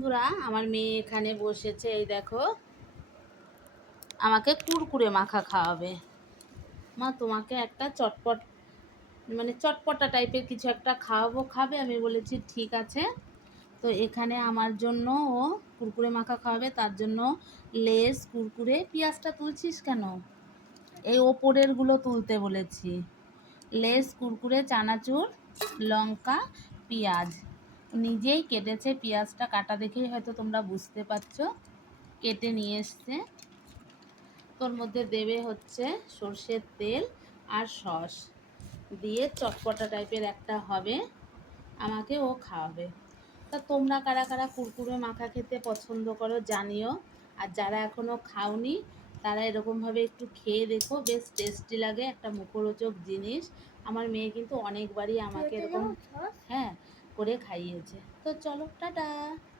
বন্ধুরা, আমার মেয়ে এখানে বসেছে, এই দেখো আমাকে কুরকুরে মাখা খাওয়াবে। মা, তোমাকে একটা চটপট চটপটা টাইপের কিছু একটা খাওয়াবো, খাবে? আমি বলেছি ঠিক আছে। তো এখানে আমার জন্য ও কুরকুরে মাখা খাওয়াবে, তার জন্য লেস কুরকুরে। পেঁয়াজটা তুলছিস কেন? এই ওপরের গুলো তুলতে বলেছি। লেস কুরকুরে, চানাচুর, লঙ্কা, পেঁয়াজ নিজেই কেটেছে। পেঁয়াজটা কাটা দেখেই হয়তো তোমরা বুঝতে পারছো, কেটে নিয়ে এসছে। তোর মধ্যে দেবে হচ্ছে সর্ষের তেল আর সস দিয়ে চটপটা টাইপের একটা হবে, আমাকে ও খাওয়াবে। তা তোমরা কারা কারা কুরকুরে মাখা খেতে পছন্দ করো জানিও। আর যারা এখনও খাওনি তারা এরকমভাবে একটু খেয়ে দেখো, বেশ টেস্টি লাগে, একটা মুখরোচক জিনিস। আমার মেয়ে কিন্তু অনেকবারই আমাকে এরকম করে খাইয়েছে। তো চলো, টাটা।